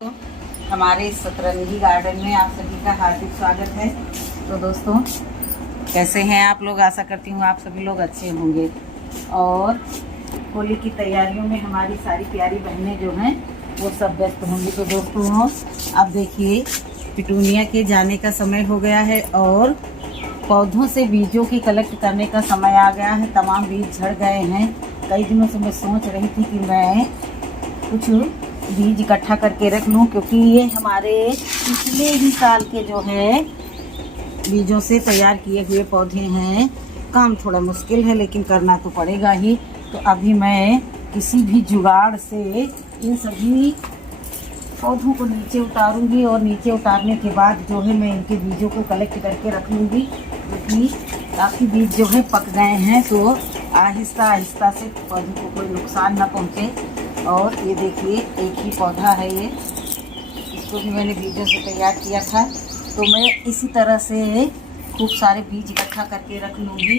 तो हमारे सतरंगी गार्डन में आप सभी का हार्दिक स्वागत है। तो दोस्तों कैसे हैं आप लोग? आशा करती हूँ आप सभी लोग अच्छे होंगे। और होली की तैयारियों में हमारी सारी प्यारी बहनें जो हैं वो सब व्यस्त होंगी। तो दोस्तों अब देखिए पिटूनिया के जाने का समय हो गया है और पौधों से बीजों की कलेक्ट करने का समय आ गया है। तमाम बीज झड़ गए हैं। कई दिनों से मैं सोच रही थी कि मैं कुछ बीज इकट्ठा करके रख लूं, क्योंकि ये हमारे पिछले ही साल के जो है बीजों से तैयार किए हुए पौधे हैं। काम थोड़ा मुश्किल है लेकिन करना तो पड़ेगा ही। तो अभी मैं किसी भी जुगाड़ से इन सभी पौधों को नीचे उतारूंगी और नीचे उतारने के बाद जो है मैं इनके बीजों को कलेक्ट करके रख लूँगी, क्योंकि काफ़ी बीज जो है पक गए हैं। तो आहिस्ता आहिस्ता से पौधे को कोई नुकसान ना पहुँचे। और ये देखिए एक ही पौधा है ये, इसको भी मैंने बीजों से तैयार किया था। तो मैं इसी तरह से खूब सारे बीज इकट्ठा करके रख लूँगी।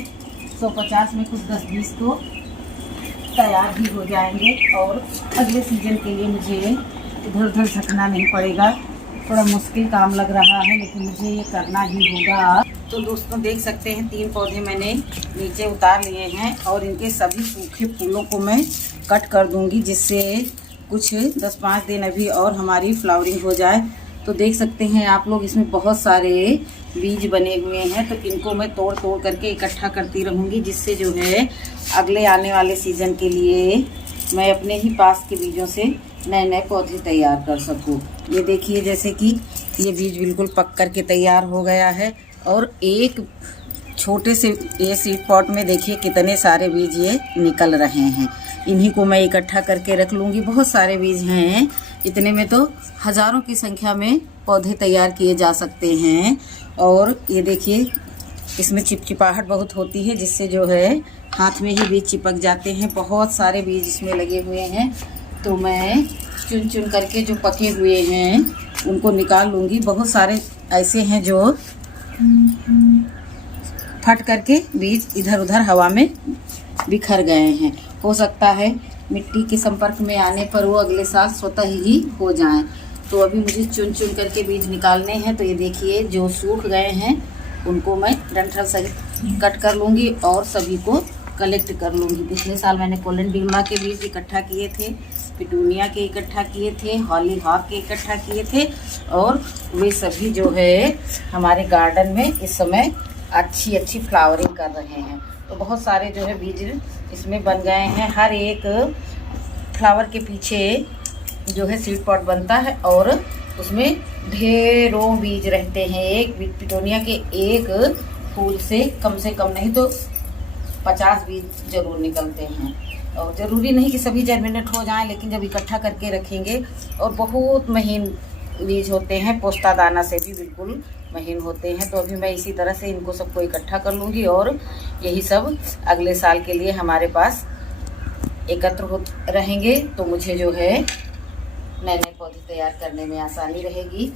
150 में कुछ 10-20 तो तैयार भी हो जाएंगे और अगले सीजन के लिए मुझे इधर उधर झटना नहीं पड़ेगा। थोड़ा मुश्किल काम लग रहा है लेकिन मुझे ये करना ही होगा। तो दोस्तों देख सकते हैं 3 पौधे मैंने नीचे उतार लिए हैं और इनके सभी सूखे फूलों को मैं कट कर दूंगी, जिससे कुछ 10-5 दिन अभी और हमारी फ्लावरिंग हो जाए। तो देख सकते हैं आप लोग इसमें बहुत सारे बीज बने हुए हैं। तो इनको मैं तोड़ तोड़ करके इकट्ठा करती रहूँगी, जिससे जो है अगले आने वाले सीज़न के लिए मैं अपने ही पास के बीजों से नए नए पौधे तैयार कर सकूँ। ये देखिए जैसे कि ये बीज बिल्कुल पक कर के तैयार हो गया है और एक छोटे से ये सीड पॉट में देखिए कितने सारे बीज ये निकल रहे हैं। इन्हीं को मैं इकट्ठा करके रख लूँगी। बहुत सारे बीज हैं, इतने में तो हज़ारों की संख्या में पौधे तैयार किए जा सकते हैं। और ये देखिए इसमें चिपचिपाहट बहुत होती है, जिससे जो है हाथ में ही बीज चिपक जाते हैं। बहुत सारे बीज इसमें लगे हुए हैं। तो मैं चुन चुन करके जो पके हुए हैं उनको निकाल लूँगी। बहुत सारे ऐसे हैं जो फट करके बीज इधर उधर हवा में बिखर गए हैं। हो सकता है मिट्टी के संपर्क में आने पर वो अगले साल स्वतः ही हो जाएं। तो अभी मुझे चुन चुन करके बीज निकालने हैं। तो ये देखिए जो सूख गए हैं उनको मैं डंठल सहित कट कर लूँगी और सभी को कलेक्ट कर लूँगी। पिछले साल मैंने कोलेंडुला के बीज इकट्ठा किए थे, पिटूनिया के इकट्ठा किए थे, हॉलीहॉक के इकट्ठा किए थे और वे सभी जो है हमारे गार्डन में इस समय अच्छी अच्छी फ्लावरिंग कर रहे हैं। तो बहुत सारे जो है बीज इसमें बन गए हैं। हर एक फ्लावर के पीछे जो है सीड पॉट बनता है और उसमें ढेरों बीज रहते हैं। एक पिटूनिया के एक फूल से कम नहीं तो 50 बीज जरूर निकलते हैं। और ज़रूरी नहीं कि सभी जर्मिनेट हो जाएं, लेकिन जब इकट्ठा करके रखेंगे और बहुत महीन बीज होते हैं, पोस्ता दाना से भी बिल्कुल महीन होते हैं। तो अभी मैं इसी तरह से इनको सबको इकट्ठा कर लूँगी और यही सब अगले साल के लिए हमारे पास एकत्र हो रहेंगे। तो मुझे जो है नए नए पौधे तैयार करने में आसानी रहेगी।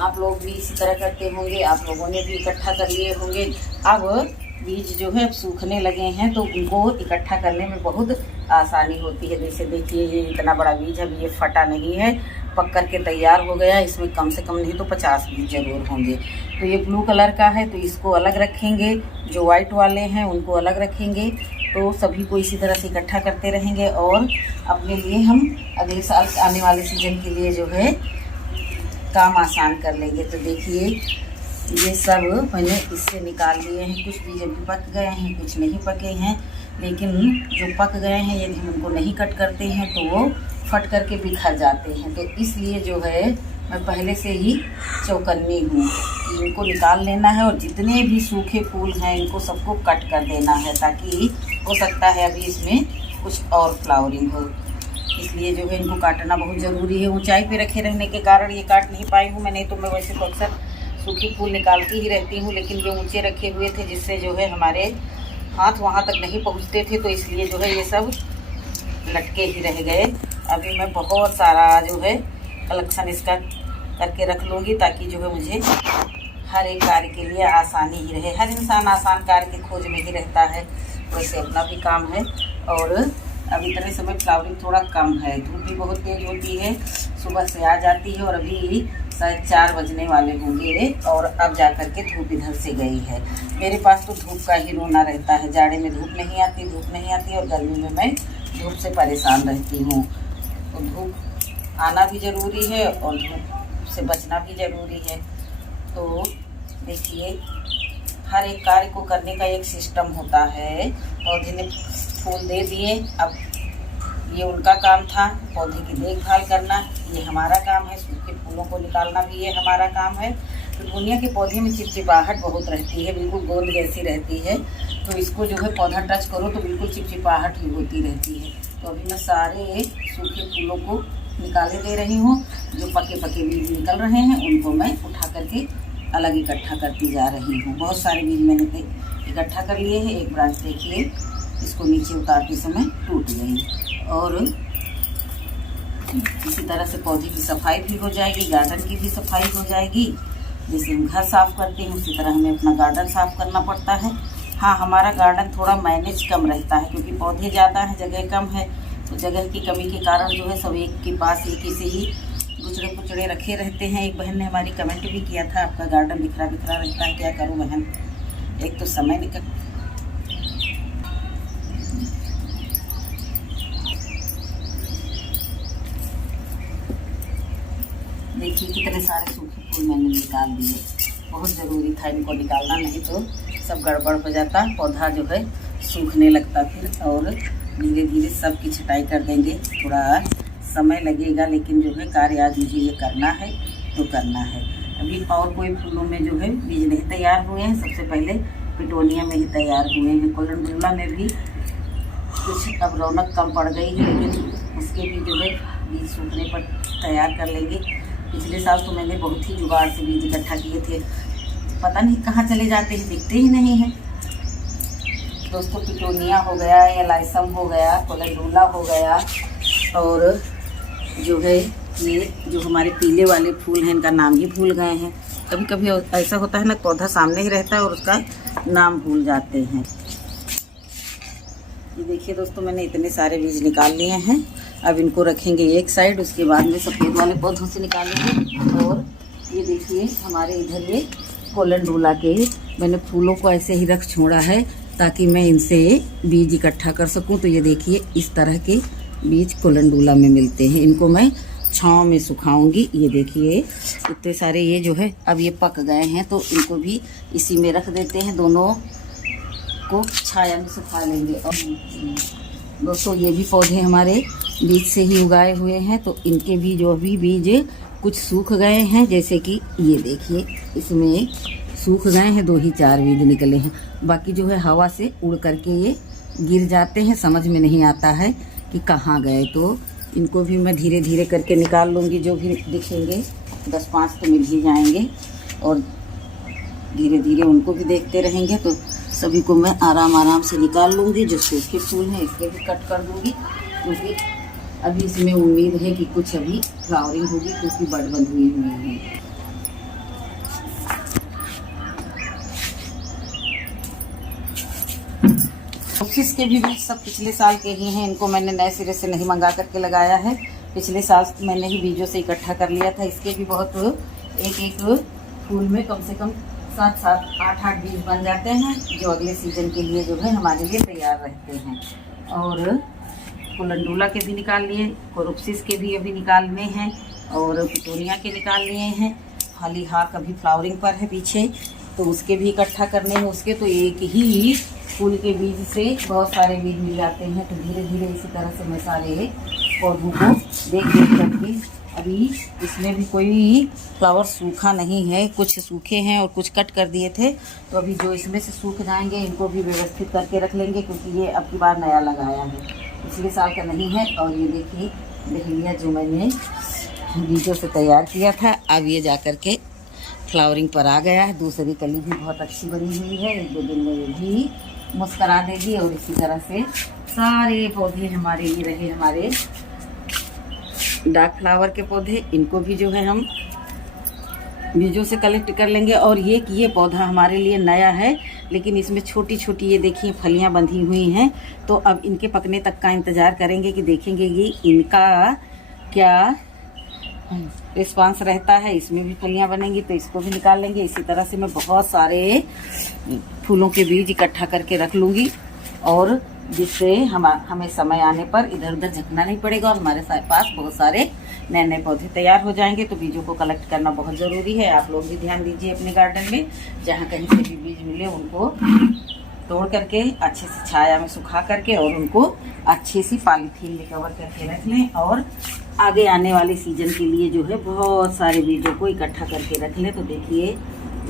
आप लोग भी इसी तरह करते होंगे, आप लोगों ने भी इकट्ठा कर लिए होंगे। अब बीज जो है अब सूखने लगे हैं तो उनको इकट्ठा करने में बहुत आसानी होती है। जैसे देखिए ये इतना बड़ा बीज है, ये फटा नहीं है, पक कर के तैयार हो गया। इसमें कम से कम नहीं तो 50 बीज जरूर होंगे। तो ये ब्लू कलर का है तो इसको अलग रखेंगे, जो वाइट वाले हैं उनको अलग रखेंगे। तो सभी को इसी तरह से इकट्ठा करते रहेंगे और अपने लिए हम अगले साल आने वाले सीजन के लिए जो है काम आसान कर लेंगे। तो देखिए ये सब मैंने इससे निकाल लिए हैं। कुछ बीज अभी पक गए हैं, कुछ नहीं पके हैं, लेकिन जो पक गए हैं यदि हम उनको नहीं कट करते हैं तो वो फट करके बिखर जाते हैं। तो इसलिए जो है मैं पहले से ही चौकन्नी हूँ कि इनको निकाल लेना है और जितने भी सूखे फूल हैं इनको सबको कट कर देना है, ताकि हो सकता है अभी इसमें कुछ और फ्लावरिंग हो। इसलिए जो है इनको काटना बहुत ज़रूरी है। ऊंचाई पे रखे रहने के कारण ये काट नहीं पाई हूँ मैं, नहीं तो मैं वैसे तो अक्सर सूखे फूल निकालती ही रहती हूँ। लेकिन ये ऊंचे रखे हुए थे जिससे जो है हमारे हाथ वहाँ तक नहीं पहुँचते थे, तो इसलिए जो है ये सब लटके ही रह गए। अभी मैं बहुत सारा जो है कलेक्शन इसका करके रख लूँगी, ताकि जो है मुझे हर एक कार्य के लिए आसानी ही रहे। हर इंसान आसान कार्य की खोज में ही रहता है, वैसे अपना भी काम है और अब इतने समय फ्लावरिंग थोड़ा कम है, धूप भी बहुत तेज होती है, सुबह से आ जाती है और अभी शायद 4 बजने वाले होंगे और अब जा कर के धूप इधर से गई है। मेरे पास तो धूप का ही रोना रहता है, जाड़े में धूप नहीं आती और गर्मी में मैं धूप से परेशान रहती हूँ। तो धूप आना भी ज़रूरी है और धूप से बचना भी ज़रूरी है। तो देखिए, हर एक कार्य को करने का एक सिस्टम होता है। पौधे ने फूल दे दिए, अब ये उनका काम था पौधे की देखभाल करना, ये हमारा काम है। सूखे फूलों को निकालना भी ये हमारा काम है। तो दुनिया के पौधे में चिपचिपाहट बहुत रहती है, बिल्कुल गोंद जैसी रहती है। तो इसको जो है पौधा टच करो तो बिल्कुल चिपचिपाहट ही होती रहती है। तो अभी मैं सारे सूखे फूलों को निकाले दे रही हूँ। जो पके पके बीज निकल रहे हैं उनको मैं उठा करके अलग इकट्ठा करती जा रही हूँ। बहुत सारे बीज मैंने इकट्ठा कर लिए हैं। एक ब्रांच देखिए, इसको नीचे उतारते समय टूट गई। और इसी तरह से पौधे की सफाई भी हो जाएगी, गार्डन की भी सफाई हो जाएगी। जैसे हम घर साफ़ करते हैं उसी तरह हमें अपना गार्डन साफ़ करना पड़ता है। हाँ, हमारा गार्डन थोड़ा मैनेज कम रहता है क्योंकि पौधे ज़्यादा हैं, जगह कम है। तो जगह की कमी के कारण जो है सब एक के पास एक ही से ही गुचड़े पुचड़े रखे रहते हैं। एक बहन ने हमारी कमेंट भी किया था, आपका गार्डन बिखरा बिखरा रहता है, क्या करूँ बहन, एक तो समय निकल। देखिए कितने सारे सूखे फूल मैंने निकाल दिए, बहुत ज़रूरी था इनको निकालना, नहीं तो सब गड़बड़ हो जाता, पौधा जो है सूखने लगता फिर। और धीरे धीरे सब की छटाई कर देंगे, थोड़ा समय लगेगा लेकिन जो है कार्य आज मुझे ये करना है तो करना है। अभी और कोई फूलों में जो है बीज नहीं तैयार हुए हैं, सबसे पहले पिटोनिया में ही तैयार हुए हैं। कोलंडुला में भी कुछ अब रौनक कम पड़ गई है लेकिन उसके भी जो है बीज सूखने पर तैयार कर लेंगे। पिछले साल तो मैंने बहुत ही जुगाड़ से बीज इकट्ठा किए थे, पता नहीं कहाँ चले जाते हैं, दिखते ही नहीं हैं। दोस्तों, पिटोनिया हो गया या लाइसम हो गया, कोलंडुला हो गया, और जो है ये जो हमारे पीले वाले फूल हैं इनका नाम ही भूल गए हैं। कभी कभी ऐसा होता है ना, पौधा सामने ही रहता है और उसका नाम भूल जाते हैं। ये देखिए दोस्तों, मैंने इतने सारे बीज निकाल लिए हैं। अब इनको रखेंगे एक साइड, उसके बाद में सफ़ेद वाले पौधों से निकालेंगे। और ये देखिए हमारे इधर ये कोलंडुला के मैंने फूलों को ऐसे ही रख छोड़ा है ताकि मैं इनसे बीज इकट्ठा कर सकूं। तो ये देखिए इस तरह के बीज कोलंडुला में मिलते हैं, इनको मैं छांव में सुखाऊंगी। ये देखिए इतने सारे ये जो है अब ये पक गए हैं तो इनको भी इसी में रख देते हैं, दोनों को छाया में सुखा लेंगे। और दोस्तों, ये भी पौधे हमारे बीज से ही उगाए हुए हैं, तो इनके भी जो भी बीज कुछ सूख गए हैं, जैसे कि ये देखिए इसमें सूख गए हैं, 2 ही 4 बीज निकले हैं। बाकी जो है हवा से उड़ करके ये गिर जाते हैं, समझ में नहीं आता है कि कहाँ गए। तो इनको भी मैं धीरे धीरे करके निकाल लूँगी, जो भी दिखेंगे 10-5 तो मिल ही जाएंगे और धीरे धीरे उनको भी देखते रहेंगे। तो सभी को मैं आराम से निकाल लूँगी। जो सूखे फूल हैं इसके भी कट कर दूँगी क्योंकि अभी इसमें उम्मीद है कि कुछ अभी फ्लावरिंग होगी क्योंकि बड बंद हुई हैं। ऑफिस के भी बीज सब पिछले साल के ही हैं, इनको मैंने नए सिरे से नहीं मंगा करके लगाया है, पिछले साल मैंने ही बीजों से इकट्ठा कर लिया था। इसके भी बहुत एक फूल में कम से कम 7-7, 8-8 बीज बन जाते हैं जो अगले सीजन के लिए जो है हमारे लिए तैयार रहते हैं। और कोलंडुला के भी निकाल लिए, कोरोप्सिस के भी अभी निकालने हैं और पिटोनिया के निकाल लिए हैं। खाली हाथ अभी फ्लावरिंग पर है पीछे, तो उसके भी इकट्ठा करने हैं। उसके तो एक ही फूल के बीज से बहुत सारे बीज मिल जाते हैं। तो धीरे धीरे इसी तरह से मैं सारे पौधों को देख करके, अभी इसमें भी कोई फ्लावर सूखा नहीं है, कुछ सूखे हैं और कुछ कट कर दिए थे। तो अभी जो इसमें से सूख जाएंगे इनको भी व्यवस्थित करके रख लेंगे क्योंकि ये अब की बार नया लगाया है, पिछले साल का नहीं है। और ये देखिए डहेलिया जो मैंने बीजों से तैयार किया था, अब ये जा कर के फ्लावरिंग पर आ गया है। दूसरी कली भी बहुत अच्छी बनी हुई है, 1-2 दिन में ये भी मुस्करा देगी। और इसी तरह से सारे पौधे हमारे ये रहे, हमारे डार्क फ्लावर के पौधे, इनको भी जो है हम बीजों से कलेक्ट कर लेंगे। और ये पौधा हमारे लिए नया है, लेकिन इसमें छोटी छोटी ये देखिए फलियां बंधी हुई हैं। तो अब इनके पकने तक का इंतज़ार करेंगे कि देखेंगे ये इनका क्या रिस्पांस रहता है। इसमें भी फलियां बनेंगी तो इसको भी निकाल लेंगे। इसी तरह से मैं बहुत सारे फूलों के बीज इकट्ठा करके रख लूँगी, और जिससे हमें समय आने पर इधर उधर झकना नहीं पड़ेगा और हमारे पास बहुत सारे नए नए पौधे तैयार हो जाएंगे। तो बीजों को कलेक्ट करना बहुत ज़रूरी है। आप लोग भी ध्यान दीजिए अपने गार्डन में, जहाँ कहीं से भी बीज मिले उनको तोड़ करके अच्छे से छाया में सुखा करके और उनको अच्छे सी पॉलीथीन में कवर करके रख लें, और आगे आने वाले सीजन के लिए जो है बहुत सारे बीजों को इकट्ठा करके रख लें। तो देखिए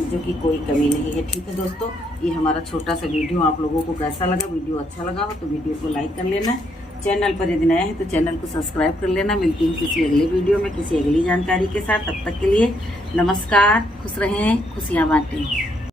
जो कि कोई कमी नहीं है। ठीक है दोस्तों, ये हमारा छोटा सा वीडियो आप लोगों को कैसा लगा? वीडियो अच्छा लगा हो तो वीडियो को लाइक कर लेना। चैनल पर यदि नए हैं तो चैनल को सब्सक्राइब कर लेना। मिलती हूँ किसी अगले वीडियो में किसी अगली जानकारी के साथ। तब तक के लिए नमस्कार, खुश रहें, खुशियाँ बांटें।